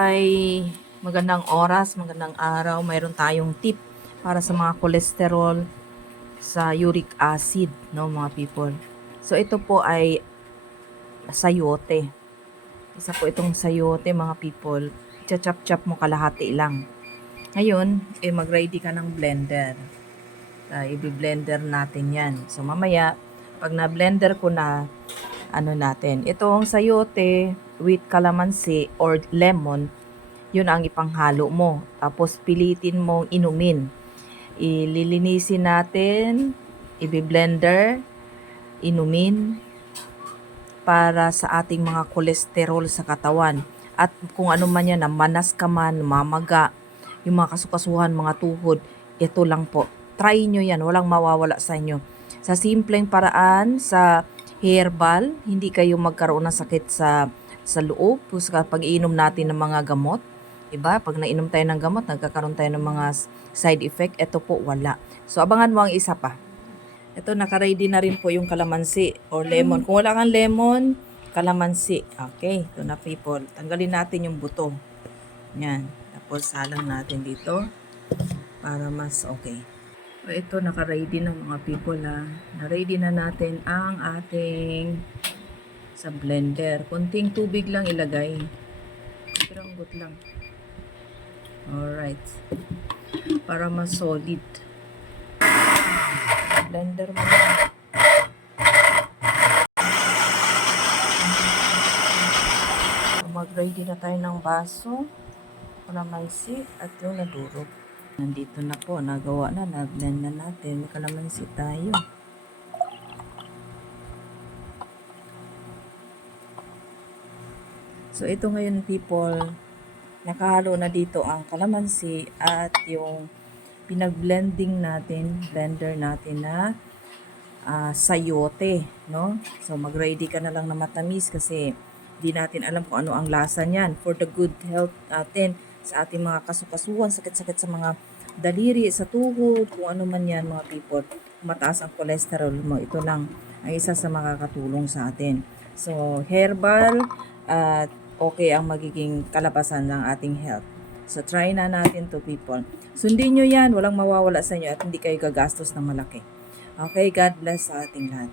ay magandang oras, magandang araw. Mayroon tayong tip para sa mga cholesterol sa uric acid, no mga people. So ito po ay sayote. Isa po itong sayote mga people. Chachap-chap mo kalahati lang. Ngayon, eh, mag-ready ka ng blender. Uh, i-blender natin yan. So mamaya, pag na-blender ko na, ano natin, itong sayote with calamansi or lemon, yun ang ipanghalo mo. Tapos pilitin mong inumin. Ililinisin natin, i-blender, inumin para sa ating mga kolesterol sa katawan. At kung ano man yan, na manas ka man, mamaga, yung mga kasukasuhan, mga tuhod, ito lang po. Try nyo yan, walang mawawala sa inyo. Sa simpleng paraan, sa herbal, hindi kayo magkaroon ng sakit sa sa loob, sa pag-iinom natin ng mga gamot. Diba? Pag nainom tayo ng gamot, nagkakaroon tayo ng mga side effect. Ito po, wala. So, abangan mo ang isa pa. Ito, nakaready na rin po yung kalamansi or lemon. Kung wala kang lemon, kalamansi. Okay, ito na people. Tanggalin natin yung buto. Yan. Tapos, salang natin dito para mas okay. So, ito, naka-ready na mga people na. Na-ready na natin ang ating sa blender. Kunting tubig lang ilagay. Piranggot lang. Alright. Para mas solid. Blender mo. So, Mag-ready na tayo ng baso. Kalamansi at yung nadurog. Nandito na po. Nagawa na. Nag-blend na natin. Kalamansi tayo. So, ito ngayon people, nakahalo na dito ang kalamansi at yung pinag-blending natin, blender natin na ah, sayote, no? So, mag-ready ka na lang na matamis kasi di natin alam kung ano ang lasa niyan for the good health natin sa ating mga kasukasuhan, sakit-sakit sa mga daliri, sa tuhod, kung ano man yan mga people. Mataas ang cholesterol mo, ito lang ang isa sa makakatulong sa atin. So, herbal at okay ang magiging kalabasan ng ating health. So, try na natin to people. Sundin nyo yan, walang mawawala sa inyo at hindi kayo gagastos ng malaki. Okay, God bless sa ating lahat.